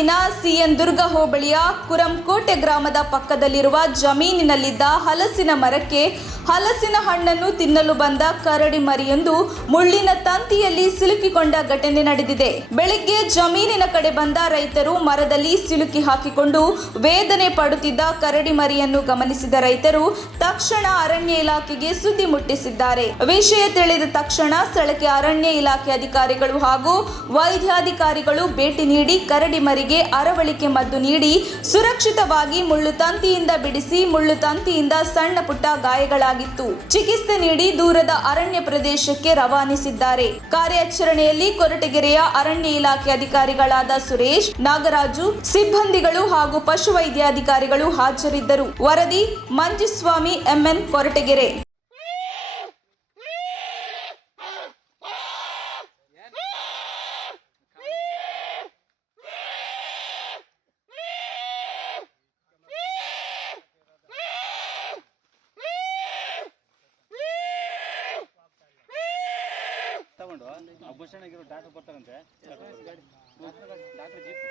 ತಾಲೂಕಿನ ಸಿಎನ್ ದುರ್ಗ ಹೋಬಳಿಯ ಕುರಂಕೋಟೆ ಗ್ರಾಮದ ಪಕ್ಕದಲ್ಲಿರುವ ಜಮೀನಿನಲ್ಲಿದ್ದ ಹಲಸಿನ ಮರಕ್ಕೆ ಹಲಸಿನ ಹಣ್ಣನ್ನು ತಿನ್ನಲು ಬಂದ ಕರಡಿ ಮರಿಯೊಂದು ಮುಳ್ಳಿನ ತಂತಿಯಲ್ಲಿ ಸಿಲುಕಿಕೊಂಡ ಘಟನೆ ನಡೆದಿದೆ. ಬೆಳಿಗ್ಗೆ ಜಮೀನಿನ ಕಡೆ ಬಂದ ರೈತರು ಮರದಲ್ಲಿ ಸಿಲುಕಿ ಹಾಕಿಕೊಂಡು ವೇದನೆ ಪಡುತ್ತಿದ್ದ ಕರಡಿ ಮರಿಯನ್ನು ಗಮನಿಸಿದ ರೈತರು ತಕ್ಷಣ ಅರಣ್ಯ ಇಲಾಖೆಗೆ ಸುದ್ದಿ ಮುಟ್ಟಿಸಿದ್ದಾರೆ. ವಿಷಯ ತಿಳಿದ ತಕ್ಷಣ ಸ್ಥಳಕ್ಕೆ ಅರಣ್ಯ ಇಲಾಖೆ ಅಧಿಕಾರಿಗಳು ಹಾಗೂ ವೈದ್ಯಾಧಿಕಾರಿಗಳು ಭೇಟಿ ನೀಡಿ ಕರಡಿ ಮರಿಗೆ ಅರವಳಿಕೆ ಮದ್ದು ನೀಡಿ ಸುರಕ್ಷಿತವಾಗಿ ಮುಳ್ಳು ತಂತಿಯಿಂದ ಬಿಡಿಸಿ ಮುಳ್ಳು ತಂತಿಯಿಂದ ಸಣ್ಣ ಪುಟ್ಟ ಗಾಯಗಳಾಗಿತ್ತು. ಚಿಕಿತ್ಸೆ ನೀಡಿ ದೂರದ ಅರಣ್ಯ ಪ್ರದೇಶಕ್ಕೆ ರವಾನಿಸಿದ್ದಾರೆ. ಕಾರ್ಯಾಚರಣೆಯಲ್ಲಿ ಕೊರಟಗೆರೆಯ ಅರಣ್ಯ ಇಲಾಖೆ ಅಧಿಕಾರಿಗಳಾದ ಸುರೇಶ್, ನಾಗರಾಜು, ಸಿಬ್ಬಂದಿಗಳು ಹಾಗೂ ಪಶುವೈದ್ಯಾಧಿಕಾರಿಗಳು ಹಾಜರಿದ್ದರು. ವರದಿ ಮಂಜುಸ್ವಾಮಿ, ಎಂಎನ್, ಕೊರಟಗೆರೆ. ತಗೊಂಡು ಬಸ್ಟ್ಯಾಂಡ್ ಡಾಕ್ಟರ್ ಬರ್ತಾರಂತೆ ಡಾಕ್ಟರ್ ಜೀಪ್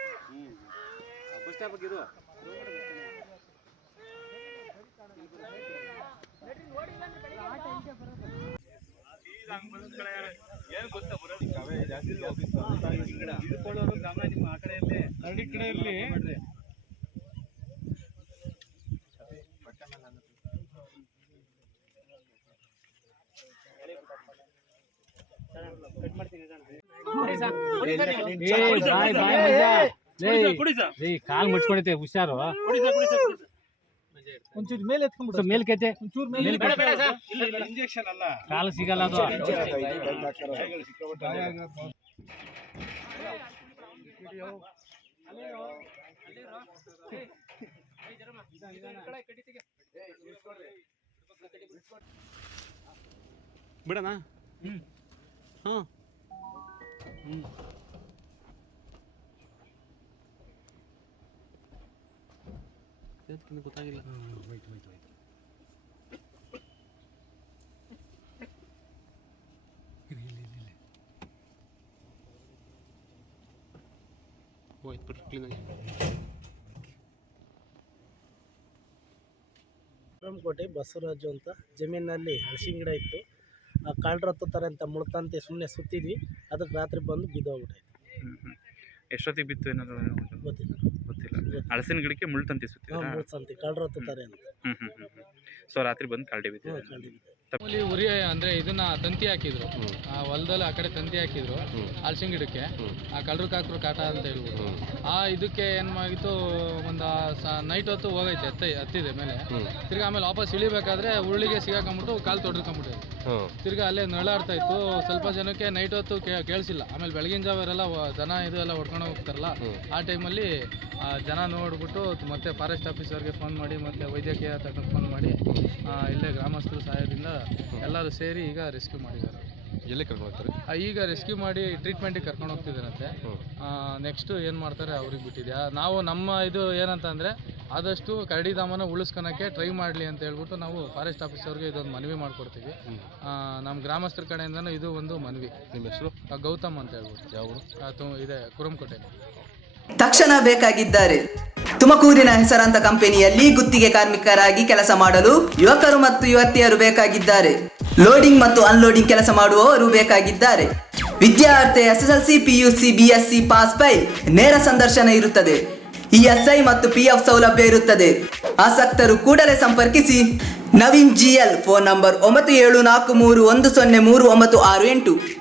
ಬಸ್ ಸ್ಟಾಪ್ ಇರು ಏನು ಗೊತ್ತಾ ಬರೋದು ಜಾಸ್ತಿ ಇದ್ಕೊಳ್ಳೋರು ಗಮನ ನಿಮ್ಮ ಆ ಕಡೆಯಲ್ಲಿ ಕರಡಿ ಕಡೆಯಲ್ಲಿ ಕಾಲ್ ಮುಚ್ಕೊಂಡೈತೆ ಹುಷಾರು. ಒಂಚೂರು ಮೇಲೆ ಎತ್ಕೊಂಡ್ಬಿಡು, ಮೇಲ್ಕೈತೆ ಇಂಜೆಕ್ಷನ್ ಅಲ್ಲ, ಕಾಲು ಸಿಗಲ್ಲ ಅದು. ಬಿಡಣ. ಗೊತ್ತಾಗಿಲ್ಲ. ಕುರಂಕೋಟೆ ಬಸವರಾಜು ಅಂತ ಜಮೀನಲ್ಲಿ ಹಲಸಿನ ಗಿಡ ಇತ್ತು. ಆ ಕಾಲ್ಡ್ರು ಹತ್ತುತ್ತಾರೆ ಅಂತ ಮುಳ್ತಂತೆ ಸುಮ್ಮನೆ ಸುತ್ತಿದ್ವಿ. ಅದಕ್ಕೆ ರಾತ್ರಿ ಬಂದು ಬಿದ್ದೋಗ್ಬಿಟ್ಟಾಯ್ತು. ಎಷ್ಟೊತ್ತಿಗೆ ಬಿತ್ತು ಏನಾದ್ರು ಗೊತ್ತಿಲ್ಲ. ಹಲಸಿನ ಗಿಡಕ್ಕೆ ಮುಳ್ತಂತಿ ಸುತ್ತಿದ್ರು. ಮುಳ್ತಂತೆ ಕಾಲ್ಡ್ರು ಹತ್ತುತ್ತಾರೆ ಅಂತ. ಸೊ ರಾತ್ರಿ ಬಂದು ಕಾಲ್ಡಿ ಬಿತ್ತು. ಉರಿ ಅಂದ್ರೆ ಇದನ್ನ ತಂತಿ ಹಾಕಿದ್ರು, ಆ ಹೊಲದಲ್ಲಿ ಆ ಕಡೆ ತಂತಿ ಹಾಕಿದ್ರು ಹಲಸಿನ ಗಿಡಕ್ಕೆ. ಆ ಕಳ್ರು ಕಾಕ್ರು ಕಾಟ ಅಂತ ಹೇಳ್ಬಿಟ್ಟು ಆ ಇದಕ್ಕೆ ಏನ್ ಮಾಡಿತ್ತು, ಒಂದು ನೈಟ್ ಹೊತ್ತು ಹೋಗೈತೆ ಹತ್ತಿದೆ ಮೇಲೆ. ತಿರ್ಗಿ ಆಮೇಲೆ ವಾಪಸ್ ಇಳಿಬೇಕಾದ್ರೆ ಉರುಳಿಗೆ ಸಿಗಾಕೊಂಬಿಟ್ಟು ಕಾಲು ತೊಡ್ಕೊಂಬಿಟ್ಟಿದೆ. ತಿರ್ಗಿ ಅಲ್ಲೇ ನಳಾಡ್ತಾ ಇತ್ತು. ಸ್ವಲ್ಪ ಜನಕ್ಕೆ ನೈಟ್ ಹೊತ್ತು ಕೇಳಿಸಿಲ್ಲ. ಆಮೇಲೆ ಬೆಳಗಿನ ಜಾವರೆಲ್ಲ ದನ ಇದು ಎಲ್ಲ ಹೊಡ್ಕೊಂಡು ಹೋಗ್ತಾರಲ್ಲ, ಆ ಟೈಮಲ್ಲಿ ಜನ ನೋಡ್ಬಿಟ್ಟು ಮತ್ತೆ ಫಾರೆಸ್ಟ್ ಆಫೀಸರ್ಗೆ ಫೋನ್ ಮಾಡಿ ಮತ್ತೆ ವೈದ್ಯಕೀಯ ತಜ್ಞರಿಗೆ ಫೋನ್ ಮಾಡಿ ಇಲ್ಲೇ ಗ್ರಾಮಸ್ಥರ ಸಹಾಯದಿಂದ ಎಲ್ಲರೂ ಸೇರಿ ಈಗ ರೆಸ್ಕ್ಯೂ ಮಾಡಿದ್ದಾರೆ. ಎಲ್ಲಿ ಕರ್ಕೊಂಡು ಹೋಗ್ತಾರೆ? ಈಗ ರೆಸ್ಕ್ಯೂ ಮಾಡಿ ಟ್ರೀಟ್ಮೆಂಟಿಗೆ ಕರ್ಕೊಂಡು ಹೋಗ್ತಿದ್ದಾರಂತೆ. ನೆಕ್ಸ್ಟ್ ಏನು ಮಾಡ್ತಾರೆ ಅವ್ರಿಗೆ ಬಿಟ್ಟಿದ್ಯಾ. ನಾವು ನಮ್ಮ ಇದು ಏನಂತ ಅಂದರೆ ಆದಷ್ಟು ಕರಡಿಧಾಮನ ಉಳಿಸ್ಕೊಳಕ್ಕೆ ಟ್ರೈ ಮಾಡಲಿ ಅಂತ ಹೇಳ್ಬಿಟ್ಟು ನಾವು ಫಾರೆಸ್ಟ್ ಆಫೀಸರ್ಗೆ ಇದೊಂದು ಮನವಿ ಮಾಡಿಕೊಡ್ತೀವಿ. ನಮ್ಮ ಗ್ರಾಮಸ್ಥರ ಕಡೆಯಿಂದನೂ ಇದು ಒಂದು ಮನವಿ. ನಿಮ್ಮ ಹೆಸರು? ಗೌತಮ್ ಅಂತ ಹೇಳ್ಬಿಟ್ಟು. ಯಾವ ಇದೆ ಕುರಂಕೋಟೆ. ತಕ್ಷಣ ಬೇಕಾಗಿದ್ದಾರೆ. ತುಮಕೂರಿನ ಹೆಸರಾಂತ ಕಂಪನಿಯಲ್ಲಿ ಗುತ್ತಿಗೆ ಕಾರ್ಮಿಕರಾಗಿ ಕೆಲಸ ಮಾಡಲು ಯುವಕರು ಮತ್ತು ಯುವತಿಯರು ಬೇಕಾಗಿದ್ದಾರೆ. ಲೋಡಿಂಗ್ ಮತ್ತು ಅನ್ಲೋಡಿಂಗ್ ಕೆಲಸ ಮಾಡುವವರು ಬೇಕಾಗಿದ್ದಾರೆ. ವಿದ್ಯಾರ್ಥಿ SSLC, PUC, BSc pass by. ನೇರ ಸಂದರ್ಶನ ಇರುತ್ತದೆ. ESI ಮತ್ತು PF ಸೌಲಭ್ಯ ಇರುತ್ತದೆ. ಆಸಕ್ತರು ಕೂಡಲೇ ಸಂಪರ್ಕಿಸಿ. Naveen GL, phone number 9743103968.